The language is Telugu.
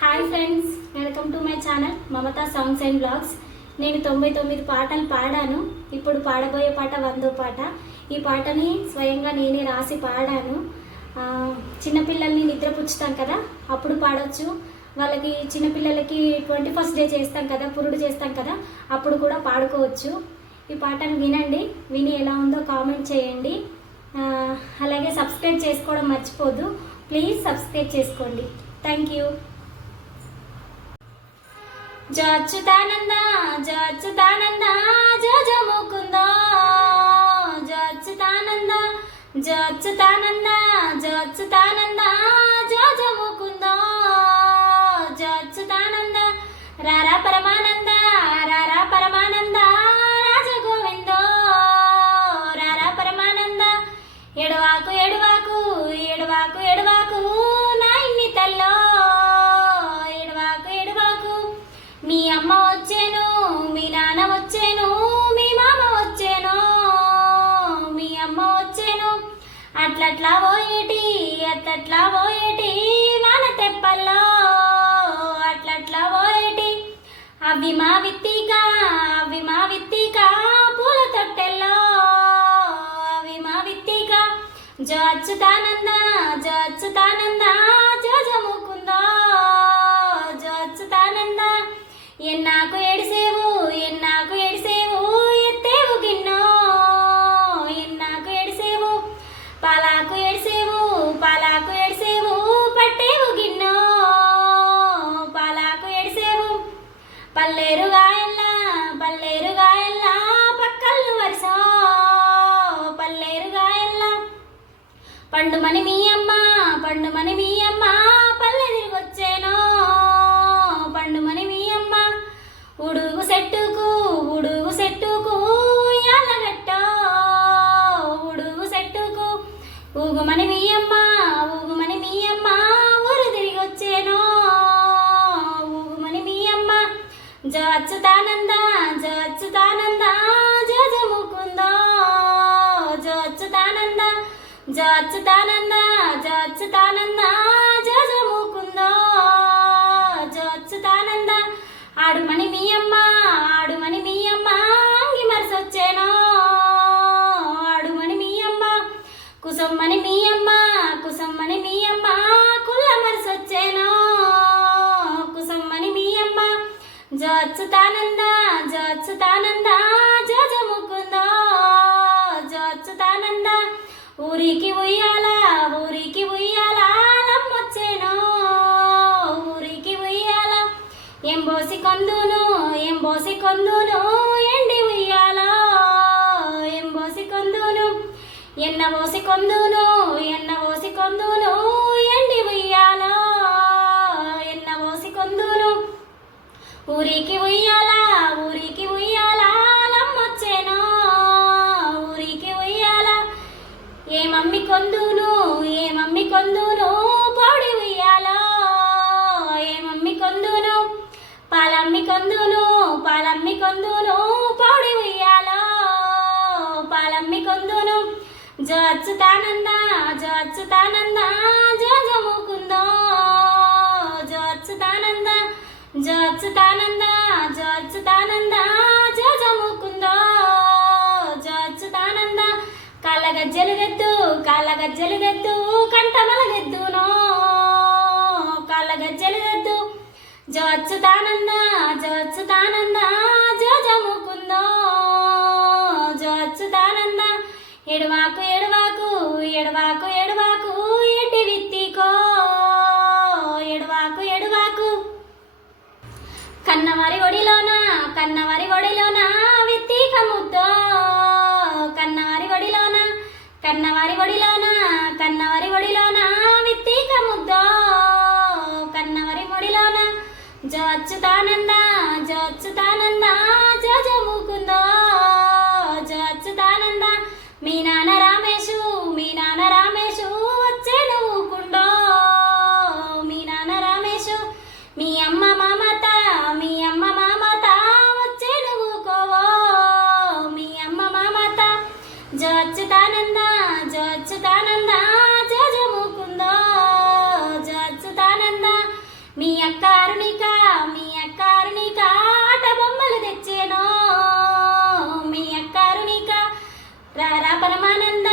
Hi friends, welcome to my channel Mamata songs and blogs. నేను 99 పాటలు పాడాను. ఇప్పుడు పాడబోయే పాట 100వ పాట. ఈ పాటని స్వయంగా నేనే రాసి పాడాను. చిన్నపిల్లల్ని నిద్రపుచ్చుతాం కదా, అప్పుడు పాడొచ్చు. వాళ్ళకి చిన్నపిల్లలకి 21st డే చేస్తాం కదా, పురుడు చేస్తాం కదా, అప్పుడు కూడా పాడుకోవచ్చు. ఈ పాటను వినండి, విని ఎలా ఉందో కామెంట్ చేయండి. అలాగే సబ్స్క్రైబ్ చేసుకోవడం మర్చిపోదు. ప్లీజ్ సబ్స్క్రైబ్ చేసుకోండి. Thank you. జచ్చుతానంద జచ్చుతానంద జజ ముకుంద జచ్చుతానంద జచ్చుతానంద జచ్చుతానంద జజ ముకుంద జచ్చుతానంద రారా పరమానంద రారా పరమానంద రాజ గోవింద రారా పరమానంద ఎడవాకు ఎడవాకు ఎడవాకు ఎడవాకు నా ఇన్ని తల్లో మీ అమ్మ వచ్చేను, మీ నాన్న వచ్చేను, మీ మామ వచ్చేను, మీ అమ్మ వచ్చేను. అట్లట్లా పోయేటి అట్లట్లా పోయేటి వాన తెప్పల్లో అట్లట్లా పోయేటి అవి మా విత్తిక అవి మా విత్తిక పూల తొట్టెల్లో అవి మా విత్తిక జచ్చుతానంద జచ్చుతానంద జజముకుందా జచ్చుతానంద ఎన్నాకు ఎడిసేవు ఎన్నాకు ఎడిసేవు ఎత్తేవు గిన్నో ఎన్నాకు ఎడిసేవు పాలాకు ఎడిసేవు పాలాకు ఎడిసేవు పట్టేవు గిన్నో పాలాకు ఎడిసేవు పల్లేరు గాయల్లా పల్లేరు గాయల్లా పక్కళ్ళు వరుస పల్లేరు గాయల్లా పండుమని మీ అమ్మ పండుమని మీ అమ్మ పల్లె తిరిగొచ్చేనో పండుమని మీ అమ్మ ఉడుగు సెట్టుకు యాలగట్ట ఉడుగు సెట్టుకు ఊగుమని మీ అమ్మ ఊగుమని మీ అమ్మ ఊరు తిరిగి వచ్చేనో ఊగుమని మీ అమ్మ జచ్చుతానంద జచ్చుతానంద జజముకుంద జచ్చుతానంద జచ్చుతానంద జచ్చుతానంద జజముకుంద జచ్చుతానంద ఆడుమని మీ అమ్మ ఆడుమని మీ అమ్మ అంగి మరిసొచ్చేనో ఆడుమని మీ అమ్మ కుసమ్మని మీ అమ్మ కుసమ్మని మీ అమ్మ కుల్ల మరిసొచ్చేనో కుసమ్మని మీ అమ్మ జచ్చుతానంద జచ్చుతానంద జజముకుంద జచ్చుతానంద ఊరికి ఉయ్యాల ఊరికి ఉయ్యాల నమ్మొచ్చేనో ఊరికి ఉయ్యాల ఎంబోసి కొందును ఎంబోసి కొందును ఎండి ఉయ్యాల ఎంబోసి కొందును ఎన్నబోసి కొందును ఎన్నబోసి కొందును ఎండి ఉయ్యాల ఎన్నబోసి కొందును ఊరికి ఉయ్యాల ఊరికి ఉయ్యాల నమ్మొచ్చేనో ఊరికి ఉయ్యాల ఏ మమ్మీ కొందును ఏ మమ్మీ కొందును పౌడి ఉయ్యాల ఏ మమ్మీ కొందును పాలమ్మి కొందును పాలమ్మి కొందును పౌడి ఉయ్యాల పాలమ్మి కొందును జచ్చుతానంద జచ్చుతానంద జజముకుందో జచ్చుతానంద జచ్చుతానంద జచ్చుతానంద జజముకుందో జచ్చుతానంద కాళ్ళగజ్జలు గెద్దు కాళ్ళగజ్జలు గెద్దు కంటమల గెద్దునో కాళ్ళగజ్జలు గెద్దు జచ్చుతానంద జచ్చుతానంద జజముకుందో జచ్చుతానంద ఎడవాకు ఎడవాకు ఎడవాకు ఎడవాకు ఎటి విత్తికో ఎడవాకు ఎడవాకు కన్నవారి ఒడిలోన కన్నవారి ఒడిలోన విత్తిక ముద్దో కన్నవారి ఒడిలోన కన్నవారి ఒడిలోన కన్నవారి ఒడిలోన విత్తిక ముద్దో కన్నవారి ఒడిలోన జచ్చుతానంద జచ్చుతానంద జజముకుందో జచ్చుతానంద మీ నాన్న రామేశు మీ నాన్న రామేశు వచ్చేను ఊకుండో మీ నాన్న రామేశు మీ అమ్మ మామత మీ అమ్మ మామత వచ్చేను ఊకోవో మీ అమ్మ మామత జచ్చుతానంద జచ్చుతానంద జజముకుందో జచ్చుతానంద మీ మీ అక్కారునిక ఆట బొమ్మలు తెచ్చేనో మీ అక్కారునిక రా రా పరమానంద